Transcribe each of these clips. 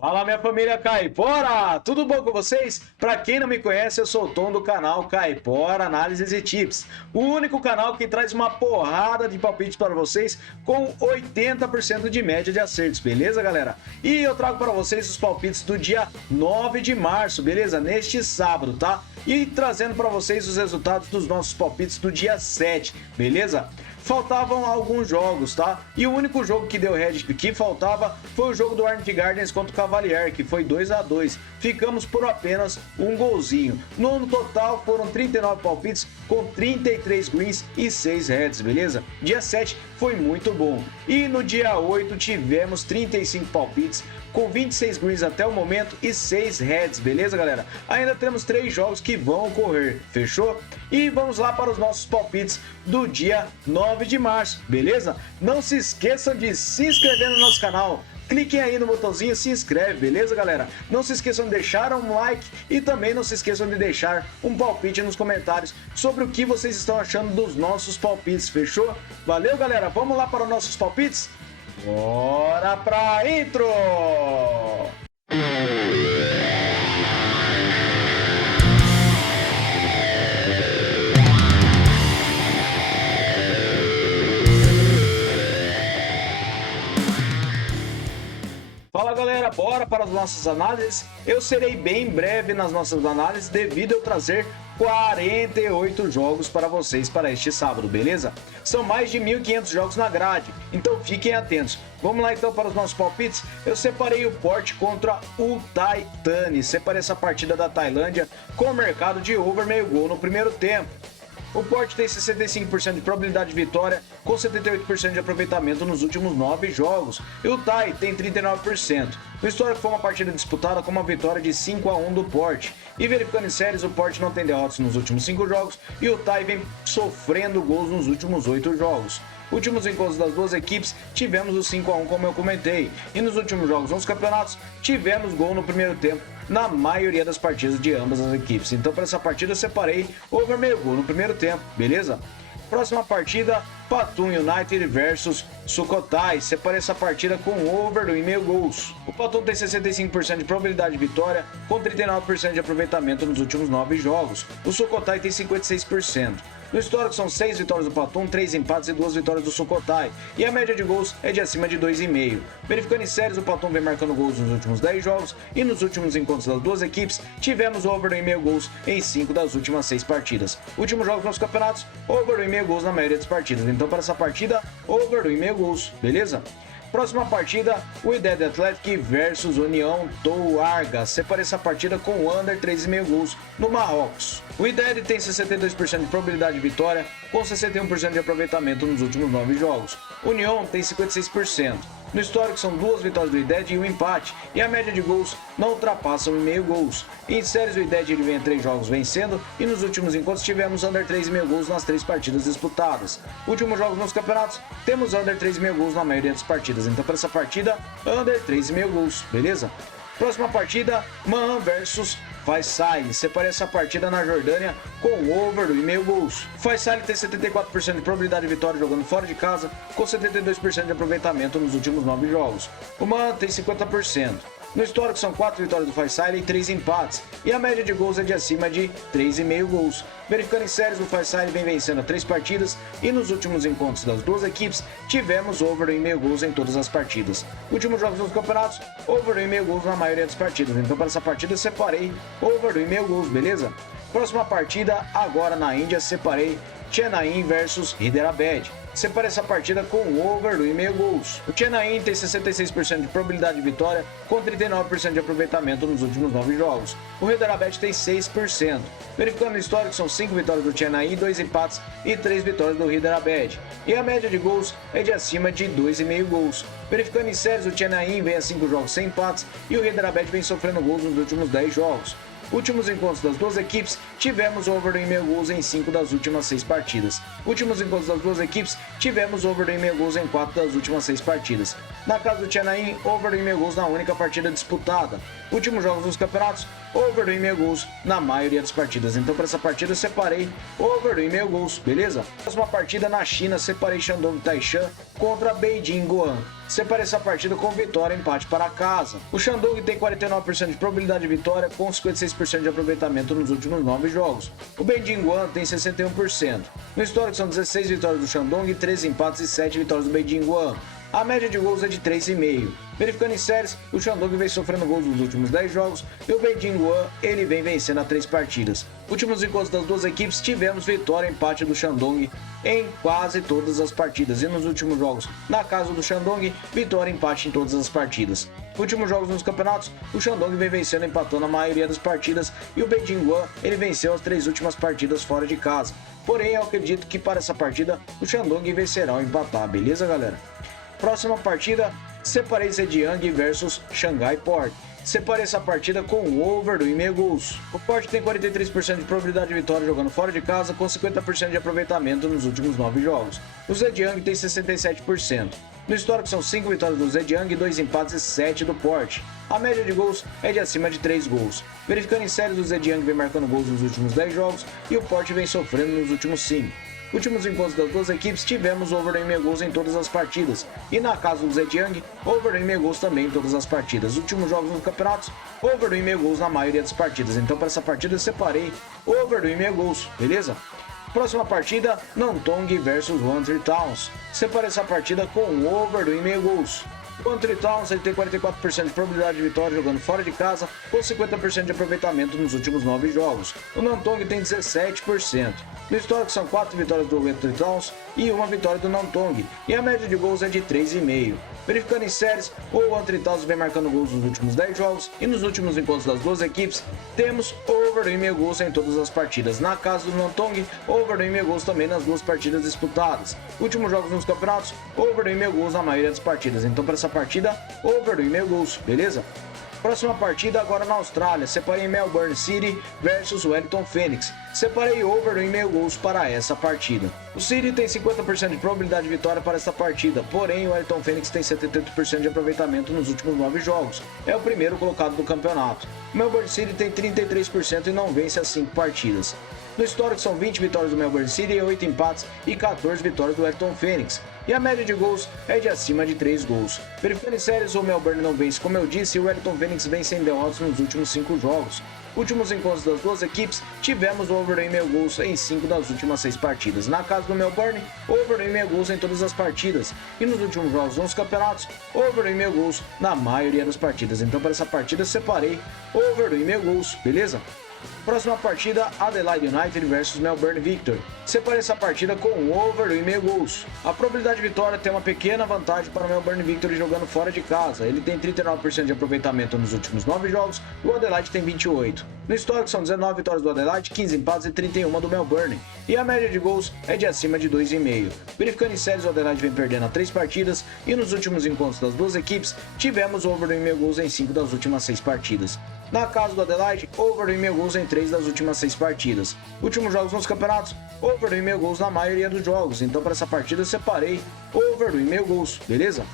Fala, minha família Caipora! Tudo bom com vocês? Para quem não me conhece, eu sou o Tom do canal Caipora Análises e Tips, o único canal que traz uma porrada de palpites para vocês com 80% de média de acertos, beleza, galera? E eu trago para vocês os palpites do dia 9 de março, beleza? Neste sábado, tá? E trazendo para vocês os resultados dos nossos palpites do dia 7, beleza? Faltavam alguns jogos, tá? E o único jogo que deu red que faltava foi o jogo do Arnett Gardens contra o Cavalier, que foi 2-2. Ficamos por apenas um golzinho. No total foram 39 palpites com 33 greens e 6 reds, beleza? Dia 7 foi muito bom. E no dia 8 tivemos 35 palpites com 26 greens até o momento e 6 reds, beleza, galera? Ainda temos 3 jogos que vão ocorrer, fechou? E vamos lá para os nossos palpites do dia 9 de março, beleza? Não se esqueçam de se inscrever no nosso canal. Cliquem aí no botãozinho se inscreve, beleza, galera? Não se esqueçam de deixar um like e também não se esqueçam de deixar um palpite nos comentários sobre o que vocês estão achando dos nossos palpites, fechou? Valeu, galera? Vamos lá para os nossos palpites? Bora pra intro! Fala, galera, bora para as nossas análises. Eu serei bem breve nas nossas análises devido a eu trazer 48 jogos para vocês para este sábado, beleza? São mais de 1.500 jogos na grade, então fiquem atentos. Vamos lá então para os nossos palpites. Eu separei o Port contra o Titane, separei essa partida da Tailândia com o mercado de over meio gol no primeiro tempo. O Port tem 65% de probabilidade de vitória, com 78% de aproveitamento nos últimos 9 jogos. E o Tai tem 39%. O histórico foi uma partida disputada com uma vitória de 5-1 do Port. E verificando em séries, o Port não tem derrotas nos últimos 5 jogos e o Tai vem sofrendo gols nos últimos 8 jogos. Últimos encontros das duas equipes, tivemos o 5-1 como eu comentei. E nos últimos jogos nos campeonatos, tivemos gol no primeiro tempo na maioria das partidas de ambas as equipes. Então para essa partida eu separei over meio gol no primeiro tempo, beleza? Próxima partida, Pattum United versus Sukhothai. Separei essa partida com over 2,5 gols. O Pattum tem 65% de probabilidade de vitória, com 39% de aproveitamento nos últimos 9 jogos. O Sukhothai tem 56%. No histórico são 6 vitórias do Pattum, 3 empates e 2 vitórias do Sukhothai. E a média de gols é de acima de 2,5. Verificando em séries, o Pattum vem marcando gols nos últimos 10 jogos e nos últimos encontros das duas equipes, tivemos over 2,5 gols em 5 das últimas 6 partidas. Últimos jogos nos campeonatos, over 2,5 gols na maioria das partidas. Então para essa partida, over 2,5 gols, beleza? Próxima partida, o Wydad Athletic versus União Touarga. Separei essa partida com o under 3,5 gols no Marrocos. O Wydad tem 62% de probabilidade de vitória, com 61% de aproveitamento nos últimos 9 jogos. União tem 56%. No histórico são 2 vitórias do Wydad e um empate, e a média de gols não ultrapassa 1,5 gols. Em séries, o Wydad vem em 3 jogos vencendo, e nos últimos encontros tivemos under 3,5 gols nas 3 partidas disputadas. Últimos jogos nos campeonatos, temos under 3,5 gols na maioria das partidas. Então para essa partida, under 3,5 gols, beleza? Próxima partida, Man versus Faisal. Separei essa partida na Jordânia com over 2,5 gols. Faisal tem 74% de probabilidade de vitória jogando fora de casa, com 72% de aproveitamento nos últimos 9 jogos. O Man tem 50%. No histórico são 4 vitórias do Faisal e 3 empates, e a média de gols é de acima de 3,5 gols. Verificando em séries, o Faisal vem vencendo 3 partidas e nos últimos encontros das duas equipes, tivemos over 2,5 gols em todas as partidas. Últimos jogos dos campeonatos, over 2,5 gols na maioria das partidas. Então para essa partida eu separei over 2,5 gols, beleza? Próxima partida, agora na Índia, separei Chennai versus Hyderabad. Separei essa partida com over 2,5 gols. O Chennai tem 66% de probabilidade de vitória, com 39% de aproveitamento nos últimos 9 jogos. O Hyderabad tem 6%. Verificando o histórico, são 5 vitórias do Chennai, 2 empates e 3 vitórias do Hyderabad. E a média de gols é de acima de 2,5 gols. Verificando em séries, o Chennai vem a 5 jogos sem empates e o Hyderabad vem sofrendo gols nos últimos 10 jogos. Últimos encontros das duas equipes, tivemos over 2,5 gols em 5 das últimas 6 partidas. Últimos encontros das duas equipes, tivemos over 2,5 gols em 4 das últimas 6 partidas. Na casa do Chennai, over 2,5 gols na única partida disputada. Últimos jogos dos campeonatos, over 2,5 gols na maioria das partidas. Então para essa partida eu separei over 2,5 gols, beleza? Próxima partida na China, separei Shandong Taishan contra Beijing Guoan. Separei essa partida com vitória e empate para casa. O Shandong tem 49% de probabilidade de vitória com 56% de aproveitamento nos últimos 9 jogos. O Beijing Guoan tem 61%. No histórico são 16 vitórias do Shandong, 13 empates e 7 vitórias do Beijing Guoan. A média de gols é de 3,5. Verificando em séries, o Shandong vem sofrendo gols nos últimos 10 jogos e o Beijing Guoan ele vem vencendo a 3 partidas. Últimos encontros das duas equipes tivemos vitória e empate do Shandong em quase todas as partidas. E nos últimos jogos, na casa do Shandong, vitória e empate em todas as partidas. Últimos jogos nos campeonatos, o Shandong vem vencendo e empatando a maioria das partidas e o Beijing Guoan ele venceu as 3 últimas partidas fora de casa. Porém, eu acredito que para essa partida o Shandong vencerá ao empatar, beleza, galera? Próxima partida, separei Zhejiang versus Shanghai Port. Separei essa partida com over 2,5 gols. O Port tem 43% de probabilidade de vitória jogando fora de casa, com 50% de aproveitamento nos últimos 9 jogos. O Zhejiang tem 67%. No histórico são 5 vitórias do Zhejiang, 2 empates e 7 do Port. A média de gols é de acima de 3 gols. Verificando em séries, o Zhejiang vem marcando gols nos últimos 10 jogos e o Port vem sofrendo nos últimos 5. Últimos encontros das duas equipes tivemos over 2,5 gols em todas as partidas. E na casa do Zhejiang, over 2,5 gols também em todas as partidas. Últimos jogos nos campeonatos, over 2,5 gols na maioria das partidas. Então para essa partida eu separei over 2,5 gols, beleza? Próxima partida, Nantong versus Wanty Towns. Separei essa partida com over 2,5 gols. O Wanty Towns ele tem 44% de probabilidade de vitória jogando fora de casa, com 50% de aproveitamento nos últimos 9 jogos. O Nantong tem 17%. No histórico são 4 vitórias do Wanty Towns e 1 vitória do Nantong, e a média de gols é de 3,5. Verificando em séries, o Wanty Towns vem marcando gols nos últimos 10 jogos e nos últimos encontros das duas equipes temos over 2,5 gols em todas as partidas. Na casa do Nantong, over 2,5 gols também nas duas partidas disputadas. Últimos jogos nos campeonatos, over 2,5 gols na maioria das partidas. Então para essa partida, over 2,5 gols, beleza? Próxima partida agora na Austrália, separei Melbourne City versus Wellington Phoenix. Separei over 2,5 gols para essa partida. O City tem 50% de probabilidade de vitória para essa partida, porém o Wellington Phoenix tem 78% de aproveitamento nos últimos 9 jogos. É o primeiro colocado do campeonato. O Melbourne City tem 33% e não vence as 5 partidas. No histórico são 20 vitórias do Melbourne City, 8 empates e 14 vitórias do Wellington Phoenix. E a média de gols é de acima de 3 gols. Verificando em séries, o Melbourne não vence, como eu disse, e o Wellington Phoenix vem sem derrotas nos últimos 5 jogos. Últimos encontros das duas equipes, tivemos over 2,5 gols em 5 das últimas 6 partidas. Na casa do Melbourne, over 2,5 gols em todas as partidas. E nos últimos jogos nos campeonatos, over 2,5 gols na maioria das partidas. Então para essa partida eu separei over 2,5 gols, beleza? Próxima partida, Adelaide United versus Melbourne Victory. Separei essa partida com over 2,5 gols. A probabilidade de vitória tem uma pequena vantagem para o Melbourne Victory jogando fora de casa. Ele tem 39% de aproveitamento nos últimos 9 jogos e o Adelaide tem 28%. No histórico são 19 vitórias do Adelaide, 15 empates e 31 do Melbourne. E a média de gols é de acima de 2,5. Verificando em séries, o Adelaide vem perdendo a 3 partidas e nos últimos encontros das duas equipes tivemos over 2,5 gols em 5 das últimas 6 partidas. Na casa do Adelaide, over 2,5 gols em 3 das últimas 6 partidas. Últimos jogos nos campeonatos, over 2,5 gols na maioria dos jogos. Então para essa partida eu separei over 2,5 gols, beleza?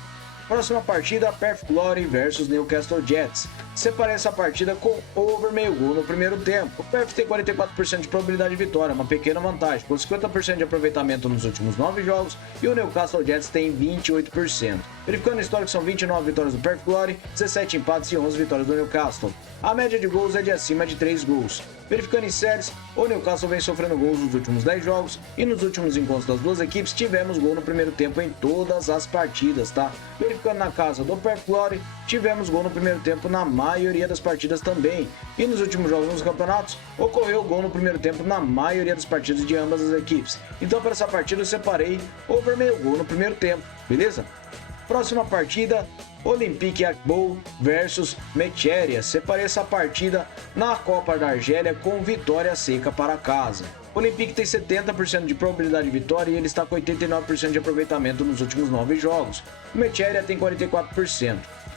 Próxima partida, Perth Glory versus Newcastle Jets. Separei essa partida com over meio gol no primeiro tempo. O Perth tem 44% de probabilidade de vitória, uma pequena vantagem, com 50% de aproveitamento nos últimos 9 jogos, e o Newcastle Jets tem 28%. Verificando o histórico, são 29 vitórias do Perth Glory, 17 empates e 11 vitórias do Newcastle. A média de gols é de acima de 3 gols. Verificando em séries, o Newcastle vem sofrendo gols nos últimos 10 jogos e nos últimos encontros das duas equipes tivemos gol no primeiro tempo em todas as partidas, tá? Verificando na casa do Perth Glory, tivemos gol no primeiro tempo na maioria das partidas também. E nos últimos jogos nos campeonatos, ocorreu gol no primeiro tempo na maioria das partidas de ambas as equipes. Então para essa partida eu separei over meio gol no primeiro tempo, beleza? Próxima partida, Olympique Akbou versus Mecheria. Separei essa partida na Copa da Argélia com vitória seca para casa. O Olympique tem 70% de probabilidade de vitória e ele está com 89% de aproveitamento nos últimos 9 jogos. O Mecheria tem 44%.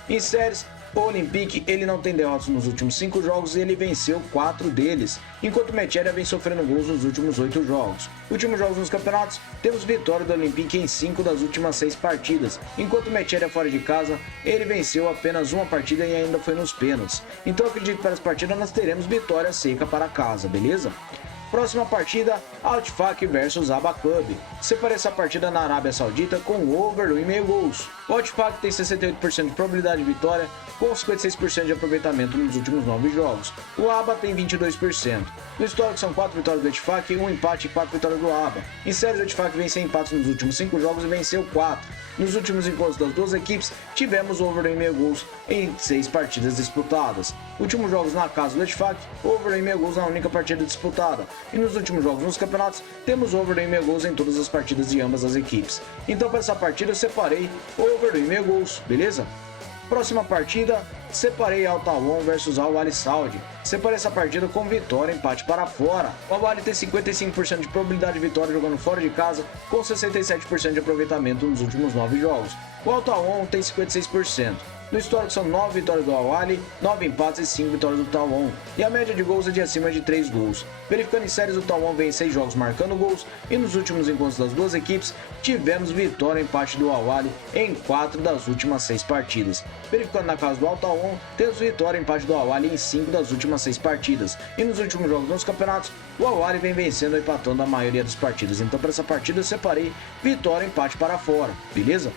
Em séries, O Olympique, ele não tem derrotas nos últimos 5 jogos e ele venceu 4 deles, enquanto o Meteria vem sofrendo gols nos últimos 8 jogos. Últimos jogos nos campeonatos, temos vitória do Olympique em 5 das últimas 6 partidas, enquanto o Meteria fora de casa, ele venceu apenas uma partida e ainda foi nos pênaltis. Então eu acredito que para essa partida nós teremos vitória seca para casa, beleza? Próxima partida, Al-Ittihad versus Abha Club. Separei essa partida na Arábia Saudita com over 1,5 gols. O Al-Ittihad tem 68% de probabilidade de vitória, com 56% de aproveitamento nos últimos 9 jogos. O Abha tem 22%. No histórico são 4 vitórias do Al-Ittihad, 1 empate e 4 vitórias do Abha. Em séries, o Al-Ittihad venceu empates nos últimos 5 jogos e venceu 4. Nos últimos encontros das duas equipes, tivemos over 1,5 gols em 6 partidas disputadas. Últimos jogos na casa do Al-Ittihad, over 1,5 gols na única partida disputada. E nos últimos jogos nos campeonatos, temos over 1,5 gols em todas as partidas de ambas as equipes. Então para essa partida eu separei over 1,5 gols, beleza? Próxima partida, separei Al-Tawon versus Al-Ahly Saudi. Separei essa partida com vitória, empate para fora. O Al-Ahly tem 55% de probabilidade de vitória jogando fora de casa, com 67% de aproveitamento nos últimos 9 jogos. O Al-Tawon tem 56%. No histórico são 9 vitórias do Al-Ahly, 9 empates e 5 vitórias do Tawon. E a média de gols é de acima de 3 gols. Verificando em séries, o Tawon vem em 6 jogos marcando gols. E nos últimos encontros das duas equipes, tivemos vitória e empate do Al-Ahly em 4 das últimas 6 partidas. Verificando na casa do Al-Tawon, temos vitória e empate do Al-Ahly em 5 das últimas 6 partidas. E nos últimos jogos nos campeonatos, o Al-Ahly vem vencendo e empatando a maioria das partidas. Então para essa partida eu separei vitória e empate para fora, beleza?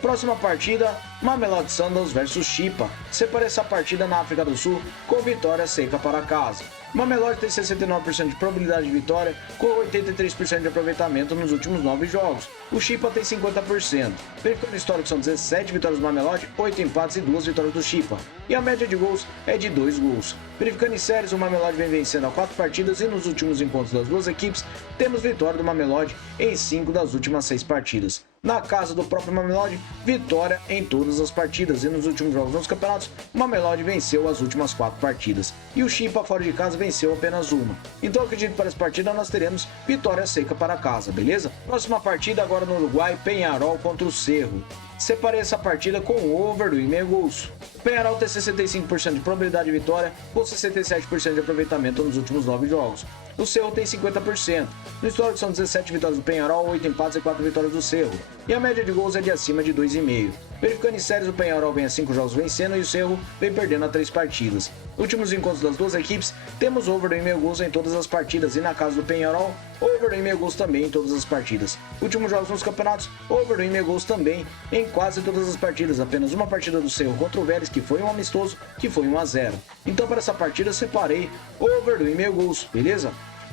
Próxima partida, Mamelodi Sundowns versus Chippa. Separei essa partida na África do Sul com vitória seca para casa. Mamelodi tem 69% de probabilidade de vitória, com 83% de aproveitamento nos últimos 9 jogos. O Chippa tem 50%. Verificando o histórico são 17 vitórias do Mamelodi, 8 empates e 2 vitórias do Chippa. E a média de gols é de 2 gols. Verificando em séries, o Mamelodi vem vencendo a 4 partidas e nos últimos encontros das duas equipes, temos vitória do Mamelodi em 5 das últimas 6 partidas. Na casa do próprio Mamelodi, vitória em todas as partidas e nos últimos jogos nos campeonatos, o Mamelodi venceu as últimas 4 partidas e o Chippa fora de casa venceu apenas uma. Então acredito que para essa partida nós teremos vitória seca para casa, beleza? Próxima partida agora no Uruguai, Peñarol contra o Cerro. Separei essa partida com over do 1,5 gols. O Peñarol tem 65% de probabilidade de vitória, com 67% de aproveitamento nos últimos 9 jogos. O Cerro tem 50%. No histórico são 17 vitórias do Peñarol, 8 empates e 4 vitórias do Cerro. E a média de gols é de acima de 2,5. Verificando em séries, o Peñarol vem a 5 jogos vencendo e o Cerro vem perdendo a 3 partidas. Últimos encontros das duas equipes, temos over do 1,5 gols em todas as partidas e na casa do Peñarol, over do 1,5 gols também em todas as partidas. Últimos jogos nos campeonatos, over do 1,5 gols também em quase todas as partidas. Apenas uma partida do Cerro contra o Vélez, que foi um amistoso, que foi 1-0. Então para essa partida eu separei over do 1,5 gols, beleza?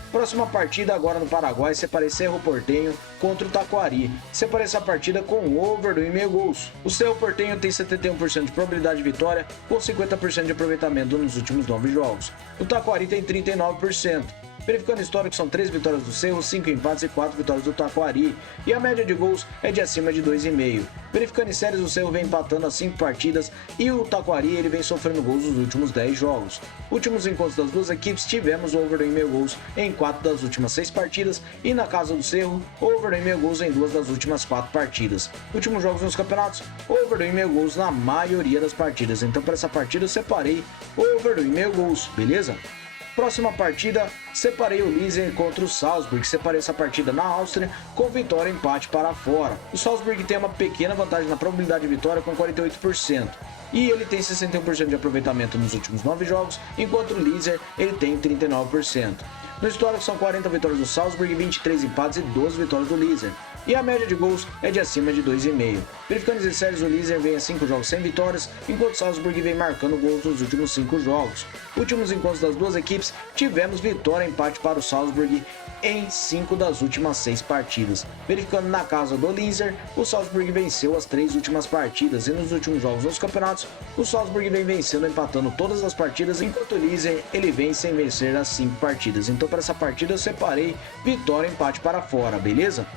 Próxima partida agora no Paraguai, separei Cerro Porteño contra o Tacuari. Separei essa partida com over do 1,5 gols. O Cerro Porteño tem 71% de probabilidade de vitória, com 50% de aproveitamento nos últimos 9 jogos. O Tacuari tem 39%. Verificando o histórico, são 3 vitórias do Cerro, 5 empates e 4 vitórias do Tacuari. E a média de gols é de acima de 2,5. Verificando em séries, o Cerro vem empatando as 5 partidas e o Tacuari ele vem sofrendo gols nos últimos 10 jogos. Últimos encontros das duas equipes, tivemos over do 1,5 gols em 4 das últimas 6 partidas e na casa do Cerro, over do 1,5 gols em 2 das últimas 4 partidas. Últimos jogos nos campeonatos, over do 1,5 gols na maioria das partidas. Então para essa partida eu separei over do 1,5 gols, beleza? Próxima partida, separei o Lierse contra o Salzburg. Separei essa partida na Áustria com vitória e empate para fora. O Salzburg tem uma pequena vantagem na probabilidade de vitória com 48%. E ele tem 61% de aproveitamento nos últimos 9 jogos, enquanto o Lierse ele tem 39%. No histórico são 40 vitórias do Salzburg, 23 empates e 12 vitórias do Lierse. E a média de gols é de acima de 2,5. Verificando as séries, o Lierse vem a 5 jogos sem vitórias, enquanto o Salzburg vem marcando gols nos últimos 5 jogos. Últimos encontros das duas equipes, tivemos vitória e empate para o Salzburg em 5 das últimas 6 partidas. Verificando na casa do Lierse, o Salzburg venceu as 3 últimas partidas e nos últimos jogos nos campeonatos, o Salzburg vem vencendo e empatando todas as partidas, enquanto o Lierse ele vem sem vencer as 5 partidas. Então para essa partida eu separei vitória e empate para fora, beleza?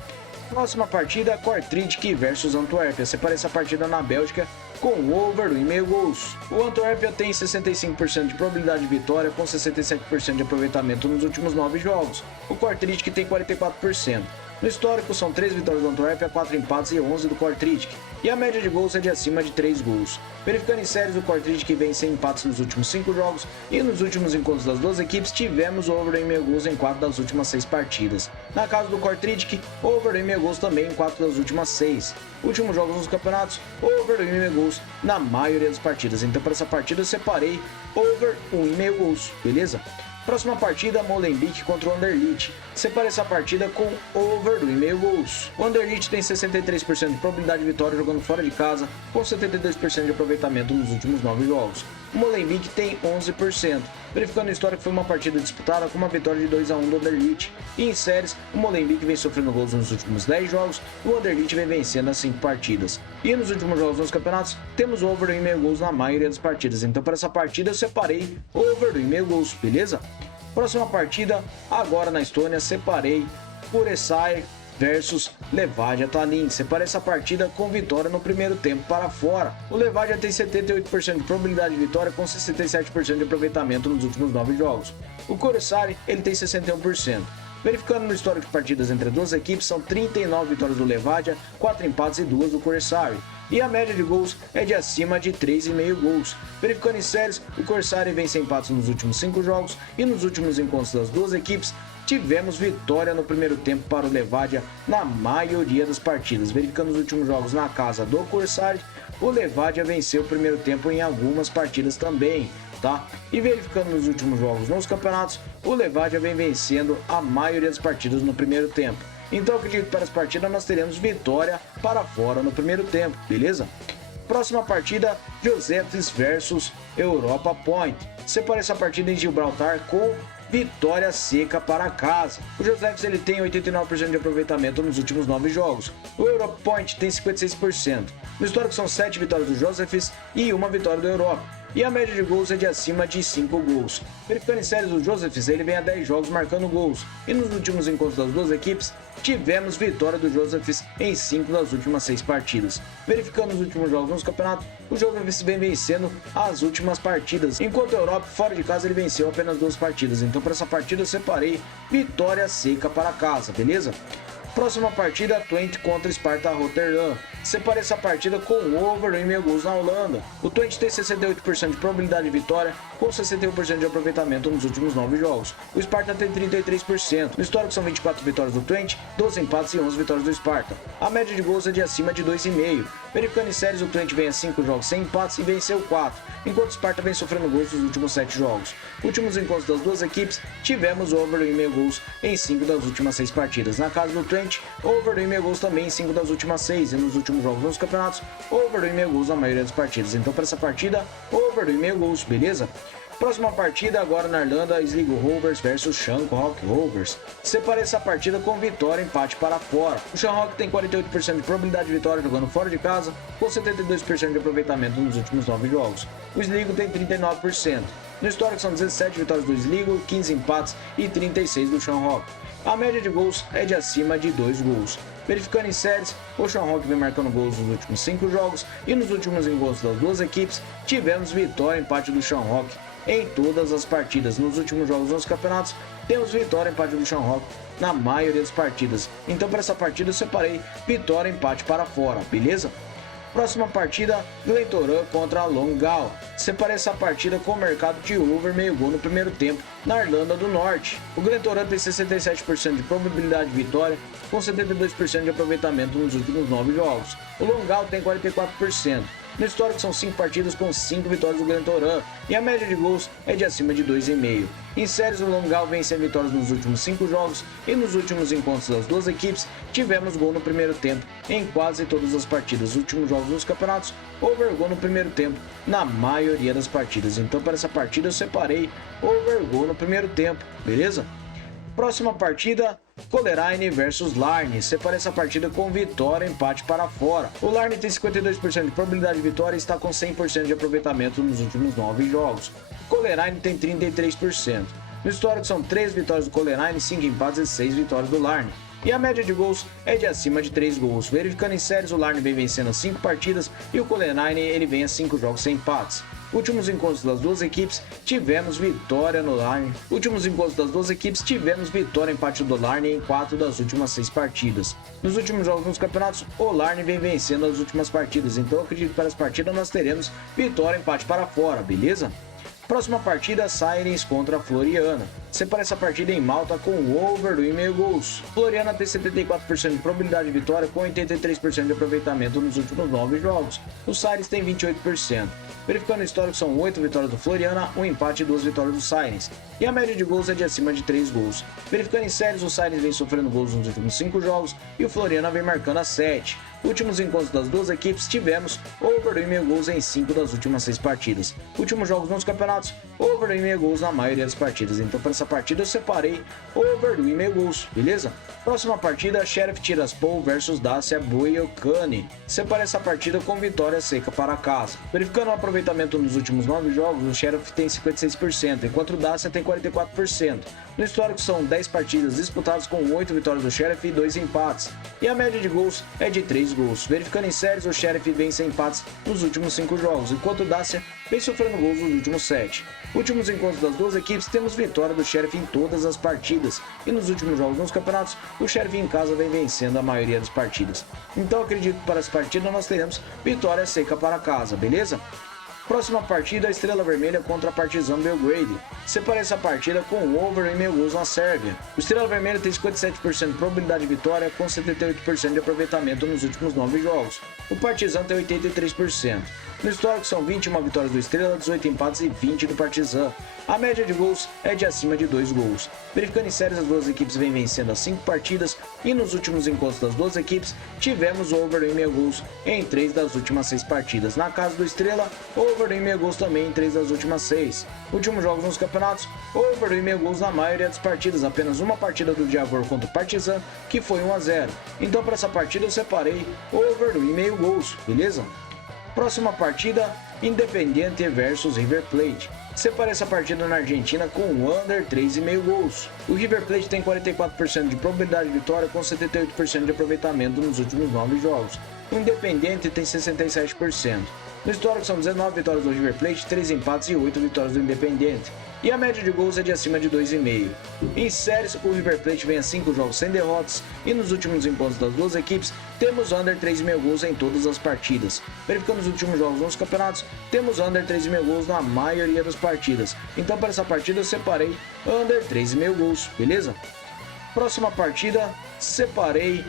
Próxima partida, Kortrijk versus Antuérpia. Separei essa partida na Bélgica com over do 1,5 gols. O Antuérpia tem 65% de probabilidade de vitória, com 67% de aproveitamento nos últimos 9 jogos. O Kortrijk tem 44%. No histórico são 3 vitórias do Antwerp, 4 empates e 11 do Kortrijk. E a média de gols é de acima de 3 gols. Verificando em séries, o Kortrijk vem sem empates nos últimos 5 jogos e nos últimos encontros das duas equipes tivemos over 1,5 gols em 4 das últimas 6 partidas. Na casa do Kortrijk, over 1,5 gols também em 4 das últimas 6. Últimos jogos nos campeonatos, over 1,5 gols na maioria das partidas. Então para essa partida eu separei over 1,5 gols, beleza? Próxima partida, Molenbeek contra o Anderlecht. Separei essa partida com over 1,5 gols. O Anderlecht tem 63% de probabilidade de vitória jogando fora de casa, com 72% de aproveitamento nos últimos 9 jogos. O Molenbeek tem 11%. Verificando a história, que foi uma partida disputada com uma vitória de 2-1 do Anderlecht. E em séries, o Molenbeek vem sofrendo gols nos últimos 10 jogos e o Anderlecht vem vencendo as 5 partidas. E nos últimos jogos nos campeonatos, temos over 1,5 gols na maioria das partidas. Então para essa partida eu separei over 1,5 gols, beleza? Próxima partida, agora na Estônia, separei Kuressaare versus Levadia Tallinn. Separei essa partida com vitória no primeiro tempo para fora. O Levadia tem 78% de probabilidade de vitória com 67% de aproveitamento nos últimos 9 jogos. O Kuressaare, ele tem 61%. Verificando no histórico de partidas entre as duas equipes, são 39 vitórias do Levadia, 4 empates e 2 do Kuressaare. E a média de gols é de acima de 3,5 gols. Verificando em séries, o Kuressaare vem sem empates nos últimos 5 jogos e nos últimos encontros das duas equipes tivemos vitória no primeiro tempo para o Levadia na maioria das partidas. Verificando os últimos jogos na casa do Kuressaare, o Levadia venceu o primeiro tempo em algumas partidas também. Tá? E verificando nos últimos jogos nos campeonatos, o Levadia vem vencendo a maioria das partidas no primeiro tempo. Então acredito que para essa partida nós teremos vitória para fora no primeiro tempo, beleza? Próxima partida, Josefs versus Europa Point. Separei essa partida em Gibraltar com vitória seca para casa. O Josefs ele tem 89% de aproveitamento nos últimos 9 jogos. O Europa Point tem 56%. No histórico são 7 vitórias do Josefs e 1 vitória do Europa. E a média de gols é de acima de 5 gols. Verificando em séries, o Josefs ele vem a 10 jogos marcando gols. E nos últimos encontros das duas equipes, tivemos vitória do Josefs em 5 das últimas 6 partidas. Verificando os últimos jogos nos campeonatos, o Josefs vem vencendo as últimas partidas. Enquanto a Europa, fora de casa, ele venceu apenas 2 partidas. Então para essa partida eu separei vitória seca para casa, beleza? Próxima partida, Twente contra Sparta Rotterdam. Separei essa partida com over 1,5 gols na Holanda. O Twente tem 68% de probabilidade de vitória, com 61% de aproveitamento nos últimos 9 jogos. O Sparta tem 33%. No histórico são 24 vitórias do Twente, 12 empates e 11 vitórias do Sparta. A média de gols é de acima de 2,5. Verificando em séries, o Twente vem a 5 jogos sem empates e venceu 4, enquanto o Sparta vem sofrendo gols nos últimos 7 jogos. Últimos encontros das duas equipes, tivemos over 1,5 gols em 5 das últimas 6 partidas. Na casa do Twente, over 1,5 gols também em 5 das últimas 6, e nos últimos jogos nos campeonatos, over 1,5 gols na maioria das partidas. Então para essa partida, over 1,5 gols, beleza? Próxima partida agora na Irlanda, Sligo Rovers versus Shamrock Rovers. Separei essa partida com vitória e empate para fora. O Shamrock tem 48% de probabilidade de vitória jogando fora de casa, com 72% de aproveitamento nos últimos 9 jogos. O Sligo tem 39%. No histórico são 17 vitórias do Sligo, 15 empates e 36 do Shamrock. A média de gols é de acima de 2 gols. Verificando em séries, o Shamrock vem marcando gols nos últimos 5 jogos e nos últimos encontros das duas equipes tivemos vitória e empate do Shamrock em todas as partidas. Nos últimos jogos nos campeonatos, temos vitória e empate do Shamrock na maioria das partidas. Então para essa partida eu separei vitória e empate para fora, beleza? Próxima partida, Glentoran contra Longal. Separei essa partida com o mercado de over 1,5 gol no primeiro tempo na Irlanda do Norte. O Glentoran tem 67% de probabilidade de vitória, com 72% de aproveitamento nos últimos 9 jogos. O Longal tem 44%. No histórico são 5 partidas com 5 vitórias do Glentoran e a média de gols é de acima de 2,5. Em séries, o Longal vem sem vitórias nos últimos 5 jogos e nos últimos encontros das duas equipes tivemos gol no primeiro tempo em quase todas as partidas. Os últimos jogos dos campeonatos, over gol no primeiro tempo na maioria das partidas. Então para essa partida eu separei over gol no primeiro tempo, beleza? Próxima partida, Coleraine versus Larne. Separei essa partida com vitória e empate para fora. O Larne tem 52% de probabilidade de vitória e está com 100% de aproveitamento nos últimos 9 jogos. O Coleraine tem 33%. No histórico são 3 vitórias do Coleraine, 5 empates e 6 vitórias do Larne. E a média de gols é de acima de 3 gols. Verificando em séries, o Larne vem vencendo 5 partidas e o Coleraine ele vem a 5 jogos sem empates. Últimos encontros das duas equipes, tivemos vitória no Larne. Últimos encontros das duas equipes, tivemos vitória e empate do Larne em 4 das últimas 6 partidas. Nos últimos jogos nos campeonatos, o Larne vem vencendo as últimas partidas, então eu acredito que para as partidas nós teremos vitória e empate para fora, beleza? Próxima partida, Sirens contra Floriana. Separa essa partida em Malta com over do 1,5 gols. Floriana tem 74% de probabilidade de vitória com 83% de aproveitamento nos últimos 9 jogos. O Sirens tem 28%. Verificando o histórico, são 8 vitórias do Floriana, 1 empate e 2 vitórias do Sirens. E a média de gols é de acima de 3 gols. Verificando em séries, o Sirens vem sofrendo gols nos últimos 5 jogos e o Floriana vem marcando a 7. Últimos encontros das duas equipes, tivemos over do 1,5 gols em 5 das últimas 6 partidas. Últimos jogos nos campeonatos, over do 1,5 gols na maioria das partidas. Então para essa partida eu separei over do 1,5 gols, beleza? Próxima partida, Sheriff Tiraspol versus Dacia Buiocane. Separei essa partida com vitória seca para casa. Verificando o aproveitamento nos últimos 9 jogos, o Sheriff tem 56%, enquanto o Dacia tem 44%. No histórico são 10 partidas disputadas com 8 vitórias do Sheriff e 2 empates. E a média de gols é de 3 gols. Verificando em séries, o Sheriff vem sem empates nos últimos 5 jogos, enquanto o Dacia vem sofrendo gols nos últimos 7. Últimos encontros das duas equipes, temos vitória do Sheriff em todas as partidas. E nos últimos jogos nos campeonatos, o Sheriff em casa vem vencendo a maioria das partidas. Então acredito que para essa partida nós teremos vitória seca para casa, beleza? Próxima partida, Estrela Vermelha contra a Partizan Belgrade. Separei essa partida com over e 1,5 gols na Sérvia. O Estrela Vermelha tem 57% de probabilidade de vitória com 78% de aproveitamento nos últimos 9 jogos. O Partizan tem 83%. No histórico são 21 vitórias do Estrela, 18 empates e 20 do Partizan. A média de gols é de acima de 2 gols. Verificando em séries, as duas equipes vêm vencendo as 5 partidas e nos últimos encontros das duas equipes tivemos over e 1,5 gols em 3 das últimas 6 partidas. Na casa do Estrela, over e 1,5 gols também em 3 das últimas 6. Últimos jogos nos campeonatos, over e 1,5 gols na maioria das partidas. Apenas uma partida do Diavor contra o Partizan, que foi 1-0. Então para essa partida eu separei over e 1,5 gols, beleza? Próxima partida, Independiente versus River Plate. Separei essa partida na Argentina com under 3,5 gols. O River Plate tem 44% de probabilidade de vitória com 78% de aproveitamento nos últimos 9 jogos. O Independiente tem 67%. No histórico são 19 vitórias do River Plate, 3 empates e 8 vitórias do Independiente. E a média de gols é de acima de 2,5. Em séries, o River Plate vem a 5 jogos sem derrotas e nos últimos encontros das duas equipes, temos under 3,5 gols em todas as partidas. Verificando os últimos jogos nos campeonatos, temos under 3,5 gols na maioria das partidas. Então para essa partida eu separei under 3,5 gols, beleza? Próxima partida, separei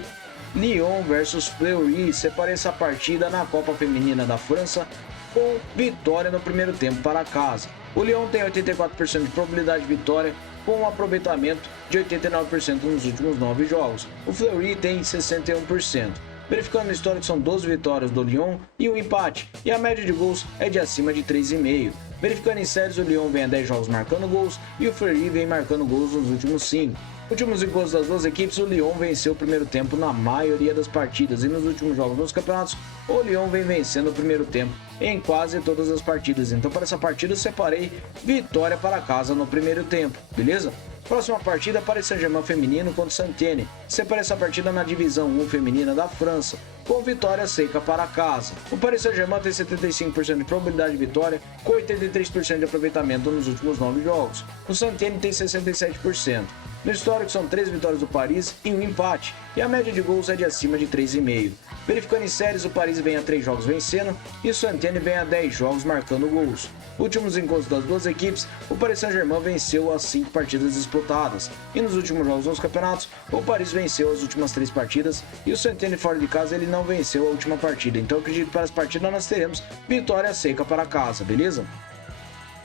Lyon versus Fleury. Separei essa partida na Copa Feminina da França com vitória no primeiro tempo para casa. O Lyon tem 84% de probabilidade de vitória com um aproveitamento de 89% nos últimos 9 jogos. O Fleury tem 61%. Verificando o histórico, são 12 vitórias do Lyon e um empate, e a média de gols é de acima de 3,5. Verificando em séries, o Lyon vem a 10 jogos marcando gols e o Fleury vem marcando gols nos últimos 5. Últimos encontros das duas equipes, o Lyon venceu o primeiro tempo na maioria das partidas e nos últimos jogos dos campeonatos, o Lyon vem vencendo o primeiro tempo em quase todas as partidas. Então para essa partida eu separei vitória para casa no primeiro tempo, beleza? Próxima partida, Paris Saint-Germain feminino contra Saint-Étienne. Separei essa partida na divisão 1 feminina da França, com vitória seca para casa. O Paris Saint-Germain tem 75% de probabilidade de vitória, com 83% de aproveitamento nos últimos 9 jogos. O Saint-Étienne tem 67%. No histórico são 3 vitórias do Paris e um empate, e a média de gols é de acima de 3,5. Verificando em séries, o Paris vem a 3 jogos vencendo e o Saint-Étienne vem a 10 jogos marcando gols. Últimos encontros das duas equipes, o Paris Saint-Germain venceu as 5 partidas disputadas, e nos últimos jogos dos campeonatos, o Paris venceu as últimas 3 partidas e o Saint-Étienne fora de casa ele não venceu a última partida. Então eu acredito que para essa partida nós teremos vitória seca para casa, beleza?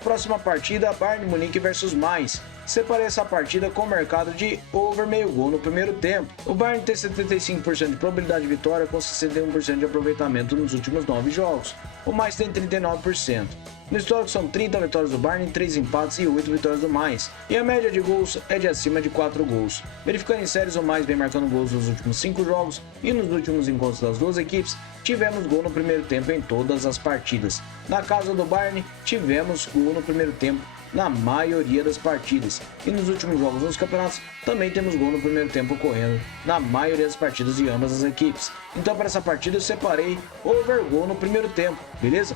Próxima partida, Bayern Munique versus Mainz. Separei essa partida com o mercado de over meio gol no primeiro tempo. O Bayern tem 75% de probabilidade de vitória com 61% de aproveitamento nos últimos 9 jogos. O Mainz tem 39%. No histórico são 30 vitórias do Bayern, 3 empates e 8 vitórias do Mainz. E a média de gols é de acima de 4 gols. Verificando em séries, o Mainz vem marcando gols nos últimos 5 jogos e nos últimos encontros das duas equipes, tivemos gol no primeiro tempo em todas as partidas. Na casa do Bayern, tivemos gol no primeiro tempo na maioria das partidas. E nos últimos jogos nos campeonatos, também temos gol no primeiro tempo ocorrendo na maioria das partidas de ambas as equipes. Então para essa partida eu separei over gol no primeiro tempo, beleza?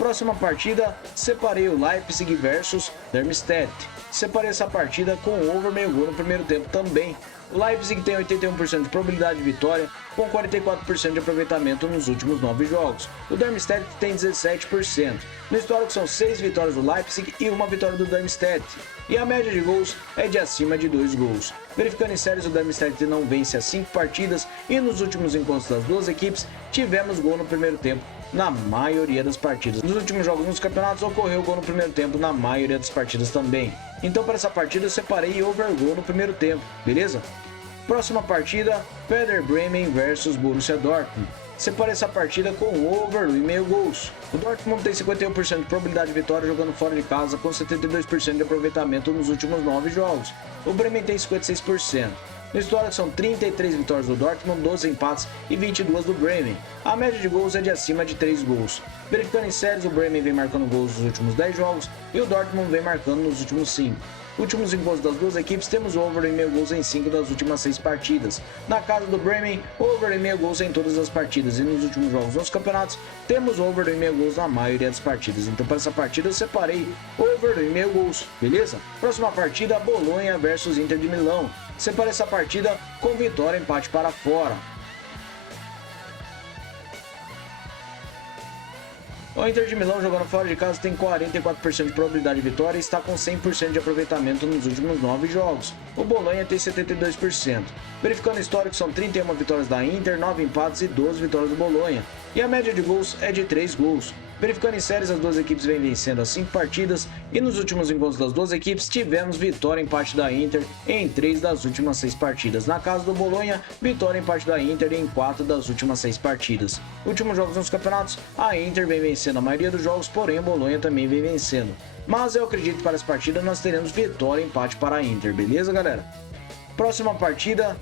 Próxima partida, separei o Leipzig versus Darmstadt. Separei essa partida com over meio gol no primeiro tempo também. O Leipzig tem 81% de probabilidade de vitória, com 44% de aproveitamento nos últimos 9 jogos. O Darmstadt tem 17%. No histórico são 6 vitórias do Leipzig e 1 vitória do Darmstadt. E a média de gols é de acima de 2 gols. Verificando em séries, o Darmstadt não vence há 5 partidas e nos últimos encontros das duas equipes tivemos gol no primeiro tempo na maioria das partidas. Nos últimos jogos nos campeonatos ocorreu gol no primeiro tempo na maioria das partidas também. Então para essa partida eu separei over gol no primeiro tempo, beleza? Próxima partida, Werder Bremen versus Borussia Dortmund. Separei essa partida com over 1,5 gols. O Dortmund tem 51% de probabilidade de vitória jogando fora de casa, com 72% de aproveitamento nos últimos 9 jogos. O Bremen tem 56%. No histórico são 33 vitórias do Dortmund, 12 empates e 22 do Bremen. A média de gols é de acima de 3 gols. Verificando em séries, o Bremen vem marcando gols nos últimos 10 jogos e o Dortmund vem marcando nos últimos 5. Últimos encontros das duas equipes, temos over 1,5 gols em 5 das últimas 6 partidas. Na casa do Bremen, over 1,5 gols em todas as partidas. E nos últimos jogos nos campeonatos, temos over 1,5 gols na maioria das partidas. Então para essa partida eu separei over 1,5 gols, beleza? Próxima partida, Bolonha versus Inter de Milão. Separei essa partida com vitória e empate para fora. O Inter de Milão jogando fora de casa tem 44% de probabilidade de vitória e está com 100% de aproveitamento nos últimos 9 jogos. O Bolonha tem 72%. Verificando o histórico, são 31 vitórias da Inter, 9 empates e 12 vitórias do Bolonha. E a média de gols é de 3 gols. Verificando em séries, as duas equipes vêm vencendo as 5 partidas e nos últimos encontros das duas equipes tivemos vitória e empate da Inter em 3 das últimas 6 partidas. Na casa do Bolonha, vitória e empate da Inter em 4 das últimas 6 partidas. Últimos jogos nos campeonatos, a Inter vem vencendo a maioria dos jogos, porém o Bolonha também vem vencendo. Mas eu acredito que para essa partida nós teremos vitória e empate para a Inter, beleza galera? Próxima partida,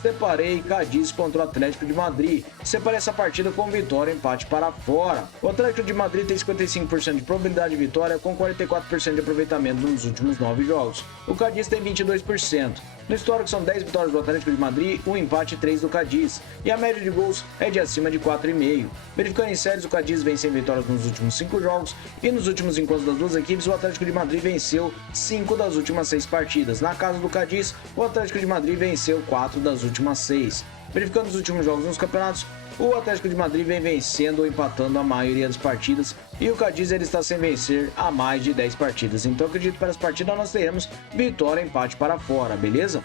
separei Cádiz contra o Atlético de Madrid. Separei essa partida com vitória e empate para fora. O Atlético de Madrid tem 55% de probabilidade de vitória, com 44% de aproveitamento nos últimos 9 jogos. O Cádiz tem 22%. No histórico são 10 vitórias do Atlético de Madrid, 1 empate e 3 do Cádiz. E a média de gols é de acima de 4,5. Verificando em séries, o Cádiz vem sem vitórias nos últimos 5 jogos. E nos últimos encontros das duas equipes, o Atlético de Madrid venceu 5 das últimas 6 partidas. Na casa do Cádiz, o Atlético de Madrid venceu 4 das últimas 6. Verificando os últimos jogos nos campeonatos, o Atlético de Madrid vem vencendo ou empatando a maioria das partidas e o Cádiz ele está sem vencer há mais de 10 partidas. Então acredito que para essa partida nós teremos vitória e empate para fora, beleza?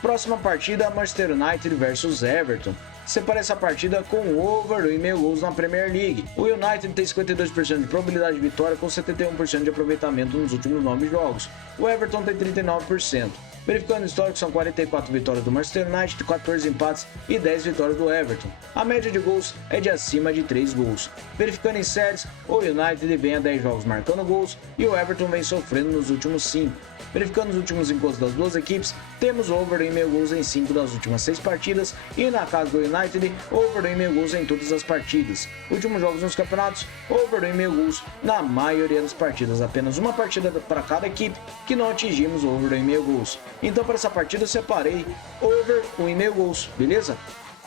Próxima partida, Manchester United versus Everton. Separei essa partida com over 1,5 gols na Premier League. O United tem 52% de probabilidade de vitória, com 71% de aproveitamento nos últimos 9 jogos. O Everton tem 39%. Verificando o histórico, são 44 vitórias do Manchester United, 14 empates e 10 vitórias do Everton. A média de gols é de acima de 3 gols. Verificando em séries, o United vem a 10 jogos marcando gols e o Everton vem sofrendo nos últimos 5. Verificando os últimos encontros das duas equipes, temos over 1,5 gols em 5 das últimas 6 partidas e na casa do United, over 1,5 gols em todas as partidas. Últimos jogos nos campeonatos, over 1,5 gols na maioria das partidas. Apenas uma partida para cada equipe que não atingimos over 1,5 gols. Então para essa partida eu separei over 1,5 gols, beleza?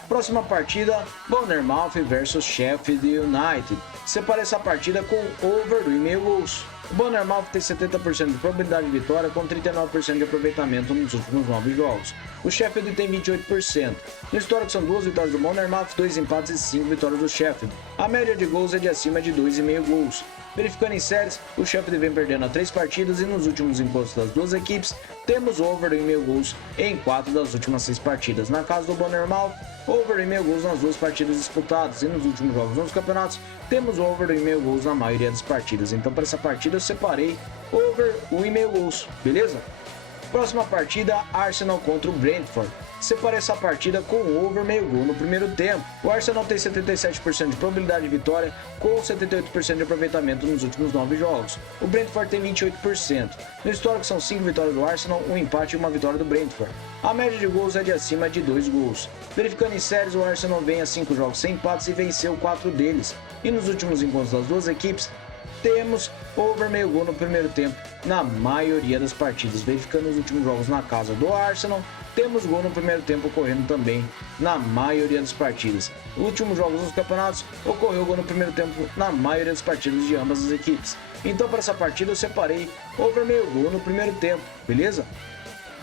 Próxima partida, Bournemouth versus Sheffield United. Separei essa partida com over 1,5 gols. O Bournemouth tem 70% de probabilidade de vitória, com 39% de aproveitamento nos últimos 9 jogos. O Sheffield tem 28%. No histórico são 2 vitórias do Bournemouth, 2 empates e 5 vitórias do Sheffield. A média de gols é de acima de 2,5 gols. Verificando em séries, o Sheffield vem perdendo a 3 partidas e nos últimos encontros das duas equipes, temos over 1,5 gols em 4 das últimas 6 partidas. Na casa do Bournemouth, over 1,5 gols nas 2 partidas disputadas e nos últimos jogos nos campeonatos, temos over 1,5 gols na maioria das partidas. Então para essa partida eu separei over 1,5 gols, beleza? Próxima partida, Arsenal contra o Brentford. Separei essa partida com over meio gol no primeiro tempo. O Arsenal tem 77% de probabilidade de vitória, com 78% de aproveitamento nos últimos 9 jogos. O Brentford tem 28%. No histórico são 5 vitórias do Arsenal, 1 empate e 1 vitória do Brentford. A média de gols é de acima de 2 gols. Verificando em séries, o Arsenal vem a 5 jogos sem empates e venceu 4 deles. E nos últimos encontros das duas equipes, temos over meio gol no primeiro tempo na maioria das partidas. Verificando os últimos jogos na casa do Arsenal, temos gol no primeiro tempo ocorrendo também na maioria das partidas. Os últimos jogos dos campeonatos ocorreu gol no primeiro tempo na maioria das partidas de ambas as equipes. Então para essa partida eu separei over meio gol no primeiro tempo, beleza?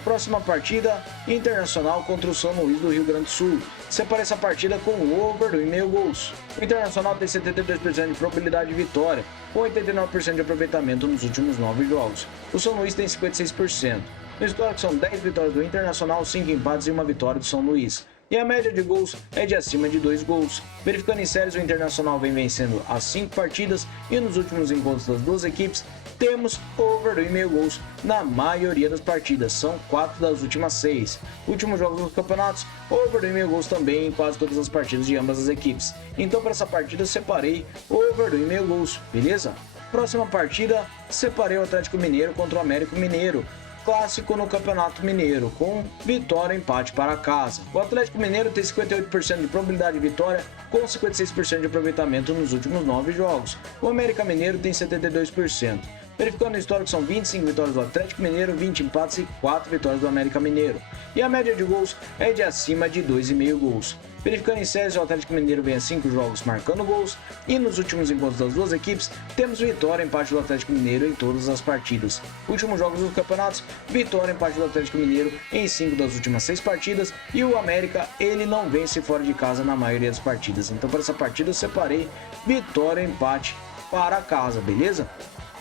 Próxima partida, Internacional contra o São Luís do Rio Grande do Sul. Separei essa partida com over 2,5 gols. O Internacional tem 72% de probabilidade de vitória, com 89% de aproveitamento nos últimos 9 jogos. O São Luís tem 56%. No histórico são 10 vitórias do Internacional, 5 empates e 1 vitória do São Luís. E a média de gols é de acima de 2 gols. Verificando em séries, o Internacional vem vencendo as 5 partidas e nos últimos encontros das duas equipes, temos over 2,5 gols na maioria das partidas, são 4 das últimas 6. Últimos jogos dos campeonatos, over 2,5 gols também em quase todas as partidas de ambas as equipes. Então para essa partida eu separei over 2,5 gols, beleza? Próxima partida, separei o Atlético Mineiro contra o América Mineiro. Clássico no Campeonato Mineiro, com vitória e empate para casa. O Atlético Mineiro tem 58% de probabilidade de vitória, com 56% de aproveitamento nos últimos 9 jogos. O América Mineiro tem 72%. Verificando o histórico, são 25 vitórias do Atlético Mineiro, 20 empates e 4 vitórias do América Mineiro. E a média de gols é de acima de 2,5 gols. Verificando em séries, o Atlético Mineiro vem a 5 jogos marcando gols, e nos últimos encontros das duas equipes, temos vitória e empate do Atlético Mineiro em todas as partidas. Últimos jogos dos campeonatos, vitória e empate do Atlético Mineiro em 5 das últimas 6 partidas, e o América, ele não vence fora de casa na maioria das partidas. Então para essa partida eu separei vitória e empate para casa, beleza?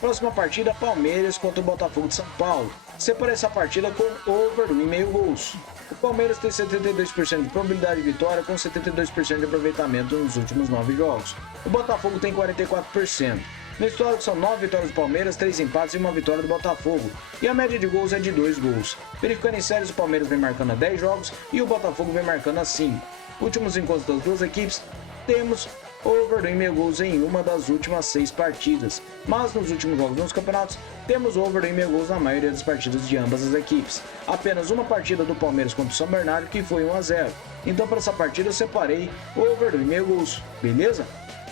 Próxima partida, Palmeiras contra o Botafogo de São Paulo. Separei essa partida com over 1,5 gols. O Palmeiras tem 72% de probabilidade de vitória, com 72% de aproveitamento nos últimos 9 jogos. O Botafogo tem 44%. No histórico são 9 vitórias do Palmeiras, 3 empates e 1 vitória do Botafogo. E a média de gols é de 2 gols. Verificando em séries, o Palmeiras vem marcando a 10 jogos e o Botafogo vem marcando a 5. Últimos encontros das duas equipes, temos over 2,5 gols em uma das últimas 6 partidas, mas nos últimos jogos nos campeonatos, temos over 2,5 gols na maioria das partidas de ambas as equipes. Apenas uma partida do Palmeiras contra o São Bernardo que foi 1-0. Então para essa partida eu separei over 2,5 gols, beleza?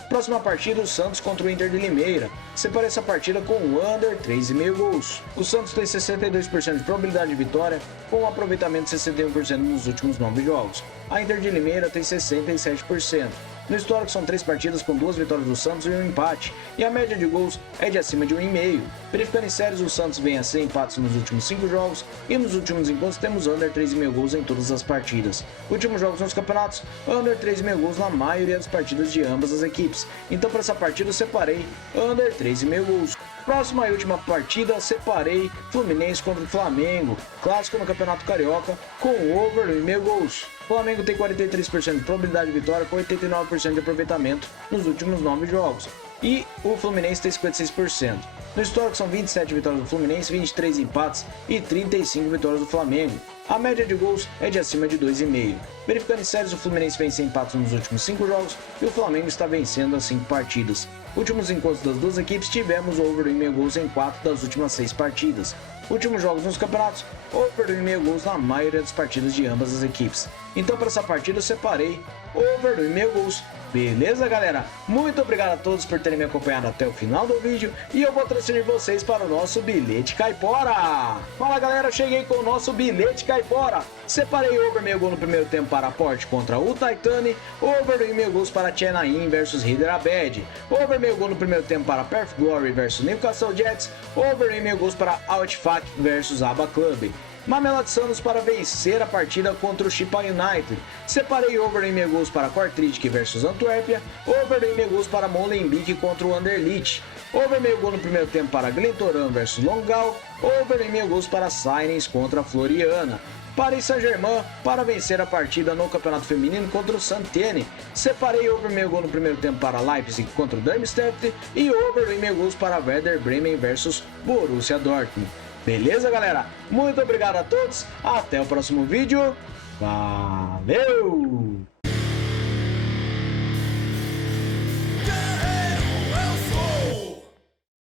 Próxima partida, o Santos contra o Inter de Limeira. Separei essa partida com o under 3,5 gols. O Santos tem 62% de probabilidade de vitória, com um aproveitamento de 61% nos últimos 9 jogos. A Inter de Limeira tem 67%. No histórico são 3 partidas com 2 vitórias do Santos e 1 empate, e a média de gols é de acima de 1,5. Verificando em séries, o Santos vem a 100 empates nos últimos 5 jogos, e nos últimos encontros temos under 3,5 gols em todas as partidas. Últimos jogos nos campeonatos, under 3,5 gols na maioria das partidas de ambas as equipes. Então para essa partida eu separei under 3,5 gols. Próxima e última partida, separei Fluminense contra o Flamengo, clássico no Campeonato Carioca, com over 1,5 gols. O Flamengo tem 43% de probabilidade de vitória, com 89% de aproveitamento nos últimos 9 jogos. E o Fluminense tem 56%. No histórico são 27 vitórias do Fluminense, 23 empates e 35 vitórias do Flamengo. A média de gols é de acima de 2,5. Verificando em séries, o Fluminense vem sem empates nos últimos 5 jogos e o Flamengo está vencendo as 5 partidas. Últimos encontros das duas equipes, tivemos over 1,5 gols em 4 das últimas 6 partidas. Últimos jogos nos campeonatos, over 1,5 gols na maioria das partidas de ambas as equipes. Então para essa partida eu separei over 1,5 gols. Beleza, galera? Muito obrigado a todos por terem me acompanhado até o final do vídeo e eu vou transferir vocês para o nosso bilhete caipora. Fala, galera, cheguei com o nosso bilhete caipora. Separei over meio gol no primeiro tempo para Porte contra o Titane, over 1,5 gols para Chennai versus Hyderabad, over meio gol no primeiro tempo para Perth Glory versus Newcastle Jets, over 1,5 gols para Outfac versus Aba Club. Mamelodi Santos para vencer a partida contra o Chipa United. Separei over 1,5 gols para Kortrijk versus Antuérpia, over 1,5 gols para Molenbeek contra o Anderlecht, over meio gol no primeiro tempo para Glentoran versus Longal, over 1,5 gols para Sainz contra a Floriana. Paris Saint-Germain para vencer a partida no Campeonato Feminino contra o Saint-Étienne. Separei over meio gol no primeiro tempo para Leipzig contra o Darmstadt e over 1,5 gols para Werder Bremen versus Borussia Dortmund. Beleza, galera? Muito obrigado a todos, até o próximo vídeo, valeu!